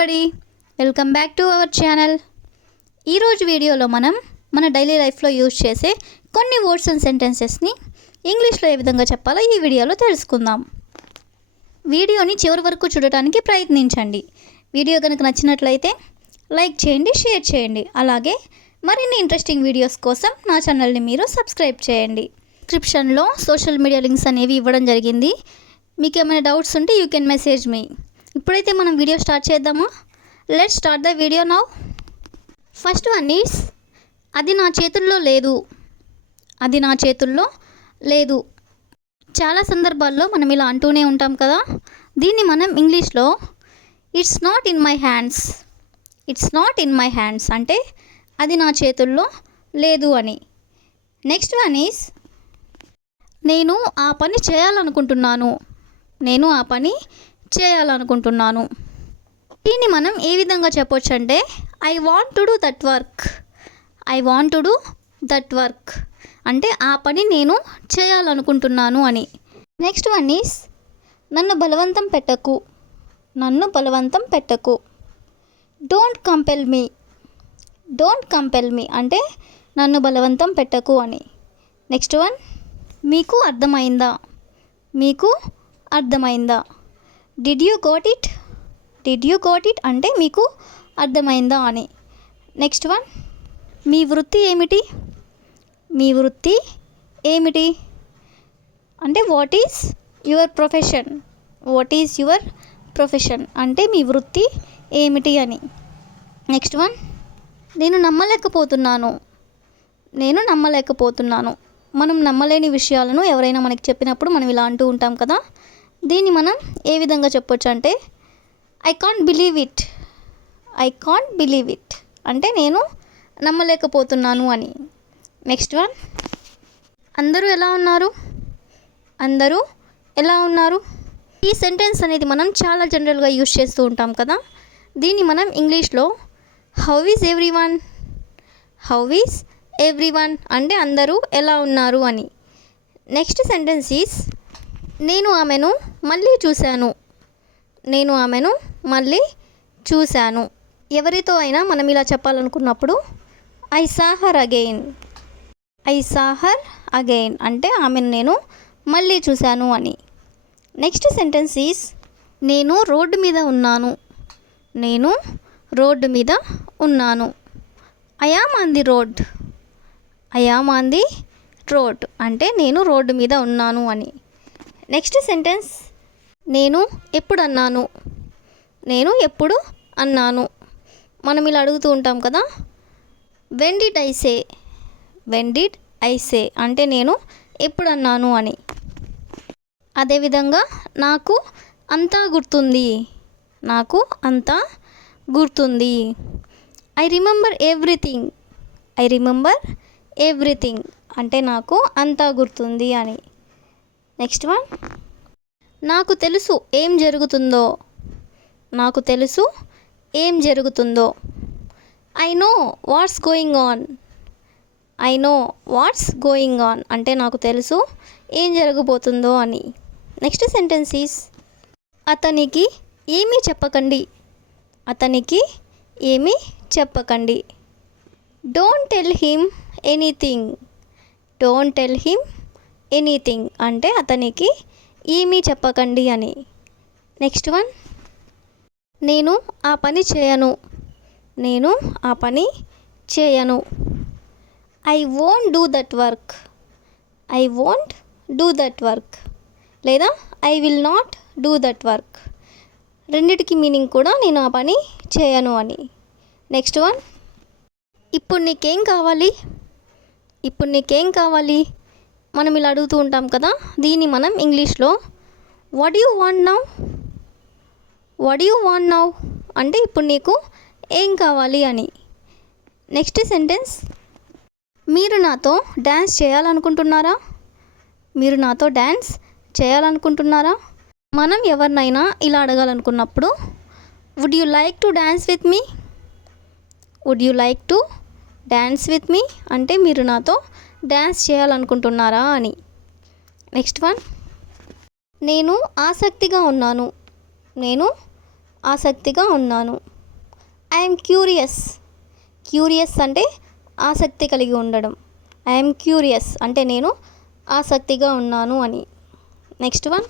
Everybody, welcome back to our channel. ఈరోజు వీడియోలో మనం మన డైలీ లైఫ్లో యూజ్ చేసే కొన్ని వర్డ్స్ అండ్ సెంటెన్సెస్ని ఇంగ్లీష్లో ఏ విధంగా చెప్పాలో ఈ వీడియోలో తెలుసుకుందాం. వీడియోని చివరి వరకు చూడటానికి ప్రయత్నించండి. వీడియో కనుక నచ్చినట్లయితే లైక్ చేయండి, షేర్ చేయండి. అలాగే మరిన్ని ఇంట్రెస్టింగ్ వీడియోస్ కోసం నా ఛానల్ని మీరు సబ్స్క్రైబ్ చేయండి. డిస్క్రిప్షన్లో సోషల్ మీడియా లింక్స్ అనేవి ఇవ్వడం జరిగింది. మీకు ఏమైనా డౌట్స్ ఉంటే యూ కెన్ మెసేజ్ మీ. ఇప్పుడైతే మనం వీడియో స్టార్ట్ చేద్దామా? Let's start the video now. First one is అది నా చేతుల్లో లేదు. అది నా చేతుల్లో లేదు. చాలా సందర్భాల్లో మనం ఇలా అంటూనే ఉంటాం కదా. దీన్ని మనం ఇంగ్లీష్లో it's not in my hands. It's not in my hands అంటే అది నా చేతుల్లో లేదు అని. నెక్స్ట్ వన్ ఈస్ నేను ఆ పని చేయాలనుకుంటున్నాను. నేను ఆ పని చేయాలనుకుంటున్నాను. దీన్ని మనం ఏ విధంగా చెప్పొచ్చు అంటే I want to do that work. I want to do that work అంటే ఆ పని నేను చేయాలనుకుంటున్నాను అని. నెక్స్ట్ వన్ ఈస్ నన్ను బలవంతం పెట్టకు. నన్ను బలవంతం పెట్టకు. Don't compel me. Don't compel me అంటే నన్ను బలవంతం పెట్టకు అని. నెక్స్ట్ వన్ మీకు అర్థమైందా. మీకు అర్థమైందా. Did you got it. Did you got it అంటే మీకు అర్థమైందా అని. నెక్స్ట్ వన్ మీ వృత్తి ఏమిటి. మీ వృత్తి ఏమిటి అంటే what is your profession. What is your profession అంటే మీ వృత్తి ఏమిటి అని. నెక్స్ట్ వన్ నేను నమ్మలేకపోతున్నాను. నేను నమ్మలేకపోతున్నాను. మనం నమ్మలేని విషయాలను ఎవరైనా మనకి చెప్పినప్పుడు మనం ఇలా అంటూ ఉంటాం కదా. దీన్ని మనం ఏ విధంగా చెప్పొచ్చు అంటే I can't believe it. I can't believe it అంటే నేను నమ్మలేకపోతున్నాను అని. నెక్స్ట్ వన్ అందరూ ఎలా ఉన్నారు. అందరూ ఎలా ఉన్నారు. ఈ సెంటెన్స్ అనేది మనం చాలా జనరల్గా యూజ్ చేస్తూ ఉంటాం కదా. దీన్ని మనం ఇంగ్లీష్లో how is every one. How is every one అంటే అందరూ ఎలా ఉన్నారు అని. నెక్స్ట్ సెంటెన్స్ ఈజ్ నేను ఆమెను మళ్ళీ చూశాను. నేను ఆమెను మళ్ళీ చూశాను. ఎవరితో అయినా మనం ఇలా చెప్పాలనుకున్నప్పుడు I saw her again. I saw her again అంటే ఆమెను నేను మళ్ళీ చూశాను అని. నెక్స్ట్ సెంటెన్స్ ఈజ్ నేను రోడ్డు మీద ఉన్నాను. నేను రోడ్డు మీద ఉన్నాను. I am on the road. I am on the road అంటే నేను రోడ్డు మీద ఉన్నాను అని. నెక్స్ట్ సెంటెన్స్ నేను ఎప్పుడు అన్నాను. నేను ఎప్పుడు అన్నాను. మనం ఇలా అడుగుతూ ఉంటాం కదా. When did I say. When did I say అంటే నేను ఎప్పుడు అన్నాను అని. అదేవిధంగా నాకు అంతా గుర్తుంది. నాకు అంతా గుర్తుంది. I remember everything. I remember everything అంటే నాకు అంతా గుర్తుంది అని. నెక్స్ట్ వన్ నాకు తెలుసు ఏం జరుగుతుందో. నాకు తెలుసు ఏం జరుగుతుందో. I know what's going on. I know what's going on అంటే నాకు తెలుసు ఏం జరగబోతుందో అని. నెక్స్ట్ సెంటెన్స్ ఈస్ అతనికి ఏమీ చెప్పకండి. అతనికి ఏమీ చెప్పకండి. Don't tell him anything. Don't tell him anything అంటే అతనికి ఏమీ చెప్పకండి అని. నెక్స్ట్ వన్ నేను ఆ పని చేయను. నేను ఆ పని చేయను. I won't do that work. I won't do that work లేదా I will not do that work రెండిటికి మీనింగ్ కూడా నేను ఆ పని చేయను అని. నెక్స్ట్ వన్ ఇప్పుడు నీకేం కావాలి. ఇప్పుడు నీకేం కావాలి మనం ఇలా అడుగుతూ ఉంటాం కదా. దీన్ని మనం ఇంగ్లీష్లో what you want now. What you want now అంటే ఇప్పుడు నీకు ఏం కావాలి అని. నెక్స్ట్ సెంటెన్స్ మీరు నాతో డ్యాన్స్ చేయాలనుకుంటున్నారా. మీరు నాతో డ్యాన్స్ చేయాలనుకుంటున్నారా. మనం ఎవరినైనా ఇలా అడగాలనుకున్నప్పుడు would you like to dance with me. Would you like to dance with me అంటే మీరు నాతో డ్యాన్స్ చేయాలనుకుంటున్నారా అని. నెక్స్ట్ వన్ నేను ఆసక్తిగా ఉన్నాను. నేను ఆసక్తిగా ఉన్నాను. I'm curious. క్యూరియస్ అంటే ఆసక్తి కలిగి ఉండడం. ఐఎమ్ క్యూరియస్ అంటే నేను ఆసక్తిగా ఉన్నాను అని. నెక్స్ట్ వన్,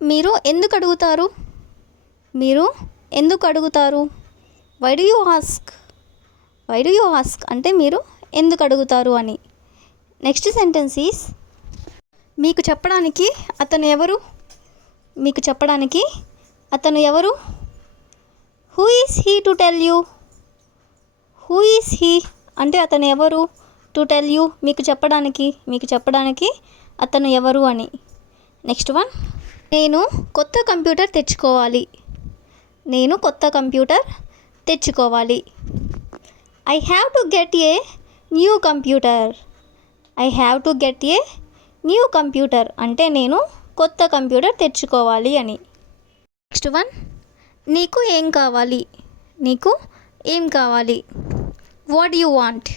మీరు ఎందుకు అడుగుతారు? మీరు ఎందుకు అడుగుతారు? Why do you ask? Why do you ask అంటే మీరు ఎందుకు అడుగుతారు అని. నెక్స్ట్ సెంటెన్స్ ఈస్, మీకు చెప్పడానికి అతను ఎవరు? మీకు చెప్పడానికి అతను ఎవరు? Who is he to tell you? Who is he అంటే అతను ఎవరు? టు టెల్ యూ మీకు చెప్పడానికి అతను ఎవరు అని. నెక్స్ట్ వన్, నేను కొత్త కంప్యూటర్ తెచ్చుకోవాలి. నేను కొత్త కంప్యూటర్ తెచ్చుకోవాలి. I have to get a new computer. I have to get a new computer అంటే నేను కొత్త కంప్యూటర్ తెచ్చుకోవాలి అని. నెక్స్ట్ వన్, నీకు ఏం కావాలి? నీకు ఏం కావాలి? What you want?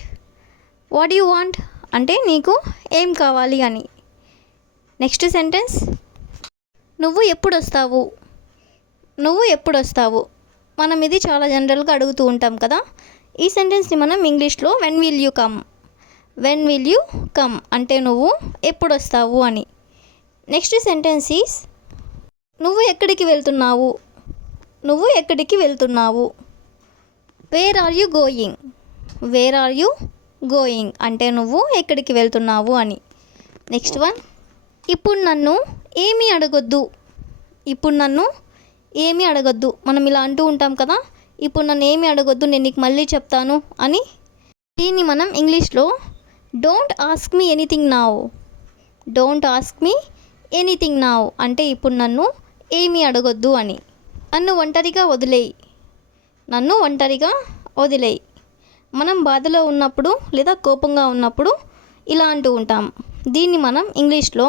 What you want అంటే నీకు ఏం కావాలి అని. నెక్స్ట్ సెంటెన్స్, నువ్వు ఎప్పుడు వస్తావు? నువ్వు ఎప్పుడు వస్తావు? మనం ఇది చాలా జనరల్గా అడుగుతూ ఉంటాం కదా. ఈ సెంటెన్స్ని మనం ఇంగ్లీష్లో when will you come. When will you come అంటే నువ్వు ఎప్పుడు వస్తావు అని. నెక్స్ట్ సెంటెన్స్ ఈస్, నువ్వు ఎక్కడికి వెళ్తున్నావు? నువ్వు ఎక్కడికి వెళ్తున్నావు? Where are you going? Where are you going అంటే నువ్వు ఎక్కడికి వెళ్తున్నావు అని. నెక్స్ట్ వన్, ఇప్పుడు నన్ను ఏమీ అడగొద్దు. ఇప్పుడు నన్ను ఏమీ అడగొద్దు. మనం ఇలా అంటూ ఉంటాం కదా, ఇప్పుడు నన్ను ఏమీ అడగొద్దు, నేను నీకు మళ్ళీ చెప్తాను అని. దీన్ని మనం ఇంగ్లీష్లో don't ask me anything now. Don't ask me anything now అంటే ఇప్పుడు నన్ను ఏమీ అడగొద్దు అని. నన్ను ఒంటరిగా వదిలేయి. నన్ను ఒంటరిగా వదిలేయి. మనం బాధలో ఉన్నప్పుడు లేదా కోపంగా ఉన్నప్పుడు ఇలా అంటూ ఉంటాం. దీన్ని మనం ఇంగ్లీష్లో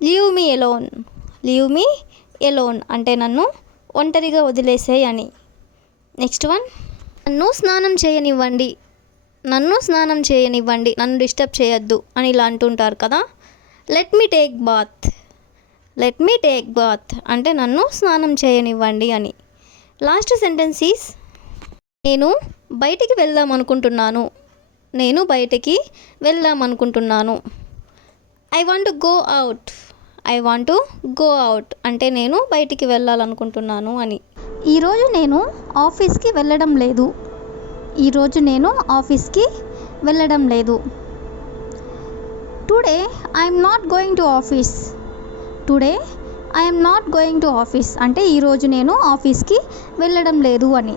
leave me alone. Leave me alone అంటే నన్ను ఒంటరిగా వదిలేసేయ్ అని. నెక్స్ట్ వన్, నన్ను స్నానం చేయనివ్వండి. నన్ను స్నానం చేయనివ్వండి, నన్ను డిస్టర్బ్ చేయొద్దు అని ఇలా అంటుంటారు కదా. Let me take bath. Let me take bath అంటే నన్ను స్నానం చేయనివ్వండి అని. లాస్ట్ సెంటెన్స్ ఈస్, నేను బయటికి వెళ్దాం అనుకుంటున్నాను. నేను బయటికి వెళ్దాం అనుకుంటున్నాను. I want to go out. I want to go out అంటే నేను బయటికి వెళ్ళాలనుకుంటున్నాను అని. ఈరోజు నేను ఆఫీస్కి వెళ్ళడం లేదు. ఈరోజు నేను ఆఫీస్కి వెళ్ళడం లేదు. Today I'm not going to office. Today I'm not going to office అంటే ఈరోజు నేను ఆఫీస్కి వెళ్ళడం లేదు అని.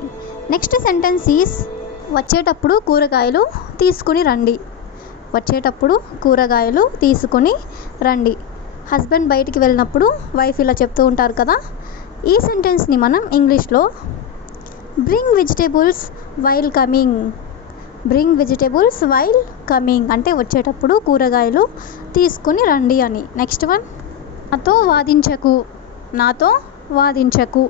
నెక్స్ట్ సెంటెన్స్ ఈస్, వచ్చేటప్పుడు కూరగాయలు తీసుకుని రండి. వచ్చేటప్పుడు కూరగాయలు తీసుకుని రండి. హస్బెండ్ బయటికి వెళ్ళినప్పుడు వైఫ్ ఇలా చెప్తూ ఉంటారు కదా. ఈ సెంటెన్స్ని మనం ఇంగ్లీష్లో bring vegetables while coming. Bring vegetables while coming అంటే వచ్చేటప్పుడు కూరగాయలు తీసుకుని రండి అని. నెక్స్ట్ వన్, నాతో వాదించకు. నాతో వాదించకు.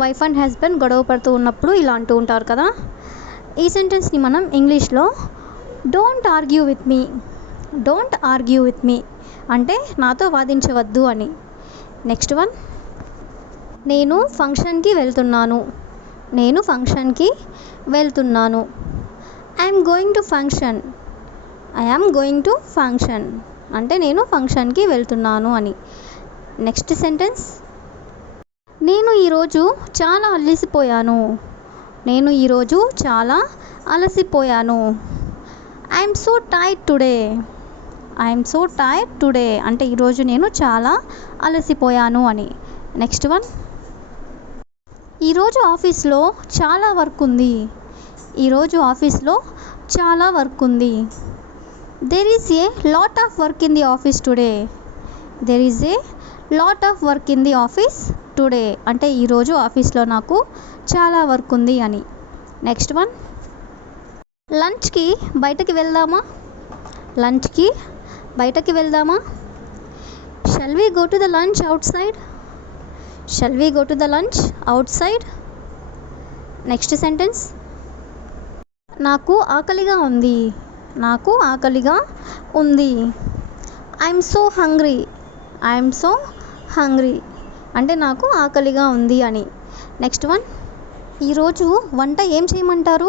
వైఫ్ అండ్ హస్బెండ్ గొడవ పడుతూ ఉన్నప్పుడు ఇలా అంటూ ఉంటారు కదా. ఈ సెంటెన్స్ని మనం ఇంగ్లీష్లో don't argue with me. Don't argue with me అంటే నాతో వాదించవద్దు అని. నెక్స్ట్ వన్, నేను ఫంక్షన్కి వెళ్తున్నాను. నేను ఫంక్షన్కి వెళ్తున్నాను. I'm going to function. I'm going to function అంటే నేను ఫంక్షన్కి వెళ్తున్నాను అని. నెక్స్ట్ సెంటెన్స్, నేను ఈరోజు చాలా అలసిపోయాను. నేను ఈరోజు చాలా అలసిపోయాను. I'm so tired today. I'm so tired today అంటే ఈరోజు నేను చాలా అలసిపోయాను అని. నెక్స్ట్ వన్, ఈరోజు ఆఫీస్లో చాలా వర్క్ ఉంది. ఈరోజు ఆఫీస్లో చాలా వర్క్ ఉంది. There is a lot of work in the office today. There is a lot of work in the office today అంటే ఈరోజు ఆఫీస్లో నాకు చాలా వర్క్ ఉంది అని. నెక్స్ట్ వన్, లంచ్కి బయటకి వెళ్దామా. లంచ్కి బయటకి వెళ్దామా. Shall we go to the lunch outside. Shall we go to the lunch outside. Next sentence, నాకు ఆకలిగా ఉంది. నాకు ఆకలిగా ఉంది. I'm so hungry. I'm so hungry అంటే నాకు ఆకలిగా ఉంది అని. నెక్స్ట్ వన్, ఈరోజు వంట ఏం చేయమంటారు?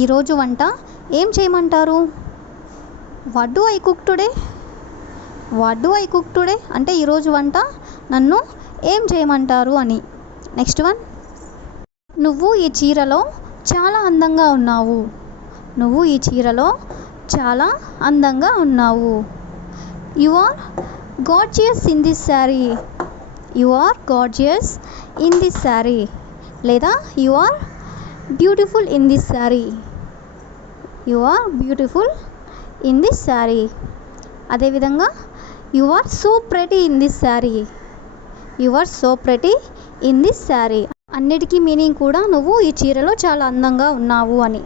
ఈరోజు వంట ఏం చేయమంటారు? What do I cook today? What do I cook today అంటే ఈరోజు వంట నన్ను ఏం చేయమంటారు అని. నెక్స్ట్ వన్, నువ్వు ఈ చీరలో చాలా అందంగా ఉన్నావు. నువ్వు ఈ చీరలో చాలా అందంగా ఉన్నావు. You are gorgeous in this sari. You are gorgeous in this sari లేదా you are beautiful in this sari. You are beautiful in this sari. అదేవిధంగా you are so pretty in this sari. You are so pretty in this sari. అన్నిటికీ meaning కూడా నువ్వు ఈ చీరలో చాలా అందంగా ఉన్నావు అని.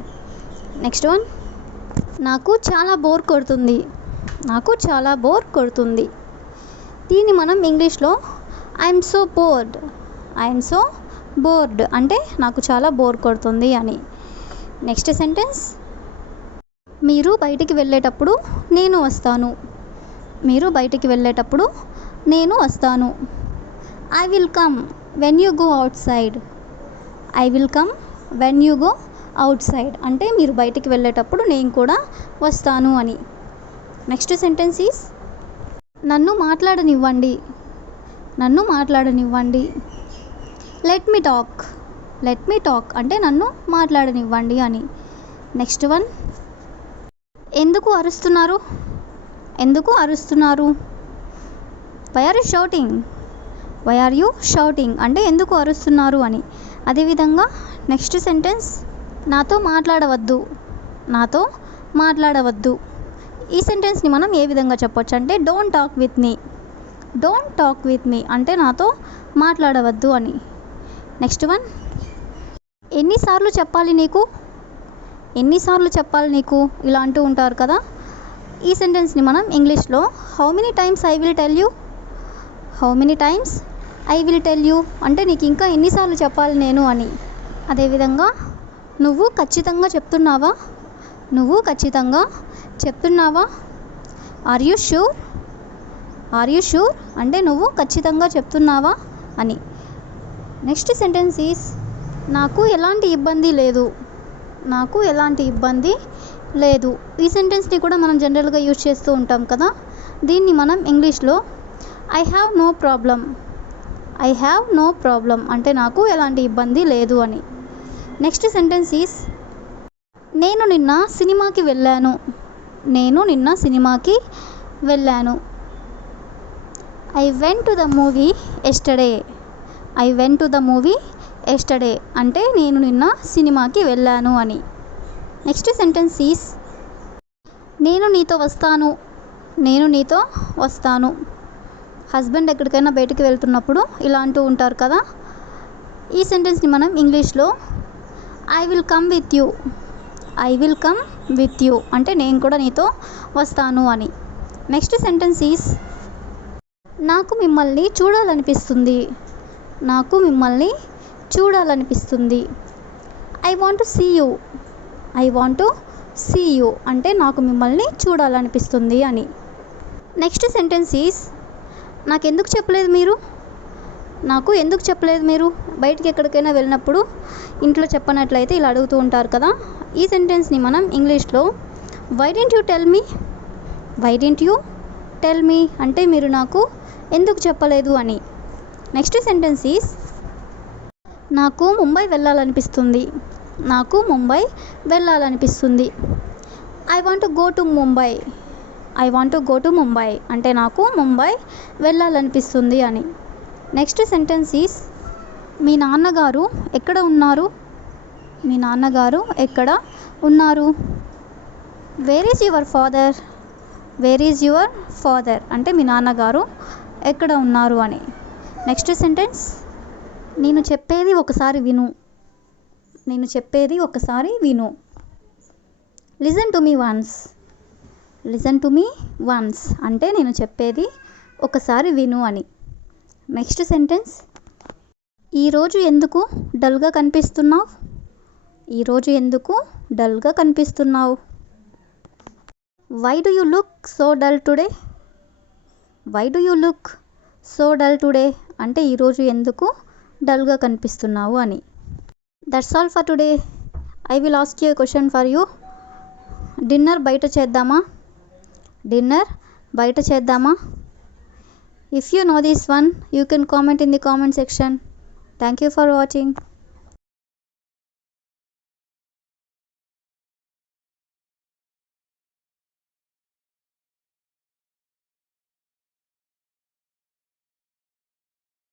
నెక్స్ట్ వన్, నాకు చాలా బోర్ కొడుతుంది. నాకు చాలా బోర్ కొడుతుంది. దీన్ని మనం ఇంగ్లీష్లో I'm so board. I'm so board అంటే నాకు చాలా బోర్ కొడుతుంది అని. నెక్స్ట్ సెంటెన్స్, మీరు బయటికి వెళ్ళేటప్పుడు నేను వస్తాను. మీరు బయటికి వెళ్ళేటప్పుడు నేను వస్తాను. I will come when you go out side. I will come when you go out side అంటే మీరు బయటికి వెళ్ళేటప్పుడు నేను కూడా వస్తాను అని. నెక్స్ట్ సెంటెన్స్ ఈస్ నన్ను మాట్లాడనివ్వండి. నన్ను మాట్లాడనివ్వండి. Let me talk. Let me talk అంటే నన్ను మాట్లాడనివ్వండి అని. నెక్స్ట్ వన్, ఎందుకు అరుస్తున్నారు? ఎందుకు అరుస్తున్నారు? Why are you shouting. Why are you shouting అంటే ఎందుకు అరుస్తున్నారు అని. అదేవిధంగా నెక్స్ట్ సెంటెన్స్, నాతో మాట్లాడవద్దు. నాతో మాట్లాడవద్దు. ఈ సెంటెన్స్ని మనం ఏ విధంగా చెప్పొచ్చు అంటే don't talk with me. Don't talk with me అంటే నాతో మాట్లాడవద్దు అని. నెక్స్ట్ వన్, ఎన్నిసార్లు చెప్పాలి నీకు? ఎన్నిసార్లు చెప్పాలి నీకు ఇలా అంటూ ఉంటారు కదా. ఈ సెంటెన్స్ని మనం ఇంగ్లీష్లో how many times I will tell you. How many times I will tell you అంటే నీకు ఇంకా ఎన్నిసార్లు చెప్పాలి నేను అని. అదేవిధంగా నువ్వు ఖచ్చితంగా చెప్తున్నావా. నువ్వు ఖచ్చితంగా చెప్తున్నావా. Are you sure. Are you sure అంటే నువ్వు ఖచ్చితంగా చెప్తున్నావా అని. నెక్స్ట్ సెంటెన్స్ ఈస్ నాకు ఎలాంటి ఇబ్బంది లేదు. నాకు ఎలాంటి ఇబ్బంది లేదు. ఈ సెంటెన్స్ని కూడా మనం జనరల్గా యూజ్ చేస్తూ ఉంటాం కదా. దీన్ని మనం ఇంగ్లీష్లో I have no problem. I have no problem అంటే నాకు ఎలాంటి ఇబ్బంది లేదు అని. నెక్స్ట్ సెంటెన్స్ ఈస్ నేను నిన్న సినిమాకి వెళ్ళాను. నేను నిన్న సినిమాకి వెళ్ళాను. I went to the movie yesterday. I went to the movie yesterday అంటే నేను నిన్న సినిమాకి వెళ్ళాను అని. నెక్స్ట్ సెంటెన్స్ ఈస్ నేను నీతో వస్తాను. నేను నీతో వస్తాను. హస్బెండ్ ఎక్కడికైనా బయటికి వెళ్తున్నప్పుడు ఇలా అంటూ ఉంటారు కదా. ఈ సెంటెన్స్ని మనం ఇంగ్లీష్లో I will come with you. I will come with you అంటే నేను కూడా నీతో వస్తాను అని. నెక్స్ట్ సెంటెన్స్ ఈస్ నాకు మిమ్మల్ని చూడాలనిపిస్తుంది. నాకు మిమ్మల్ని చూడాలనిపిస్తుంది. I want to see you. I want to see you అంటే నాకు మిమ్మల్ని చూడాలనిపిస్తుంది అని. నెక్స్ట్ సెంటెన్స్ ఈస్ నాకెందుకు చెప్పలేదు మీరు. నాకు ఎందుకు చెప్పలేదు మీరు. బయటికి ఎక్కడికైనా వెళ్ళినప్పుడు ఇంట్లో చెప్పనట్లయితే ఇలా అడుగుతూ ఉంటారు కదా. ఈ సెంటెన్స్ని మనం ఇంగ్లీష్లో why don't you tell me. Why don't you tell me అంటే మీరు నాకు ఎందుకు చెప్పలేదు అని. నెక్స్ట్ సెంటెన్స్ ఈస్ నాకు ముంబై వెళ్ళాలనిపిస్తుంది. నాకు ముంబై వెళ్ళాలనిపిస్తుంది. I want to go to Mumbai. I want to go to Mumbai అంటే నాకు ముంబై వెళ్ళాలనిపిస్తుంది అని. నెక్స్ట్ సెంటెన్స్ ఈస్ మీ నాన్నగారు ఎక్కడ ఉన్నారు. మీ నాన్నగారు ఎక్కడ ఉన్నారు. Where is your father. Where is your father అంటే మీ నాన్నగారు ఎక్కడ ఉన్నారు అని. నెక్స్ట్ సెంటెన్స్ నేను చెప్పేది ఒకసారి విను. నేను చెప్పేది ఒకసారి విను. Listen to me once. Listen to me once అంటే నేను చెప్పేది ఒకసారి విను అని. నెక్స్ట్ సెంటెన్స్ ఈరోజు ఎందుకు డల్గా కనిపిస్తున్నావు. ఈరోజు ఎందుకు డల్గా కనిపిస్తున్నావు. Why do you look so dull today. Why do you look so dull today అంటే ఈరోజు ఎందుకు డల్గా కనిపిస్తున్నావు అని. That's all for today. I will ask you a question for you. Dinner బయట చేద్దామా? డిన్నర్ బయట చేద్దామా? If you know this one, you can comment in the comment section. Thank you for watching.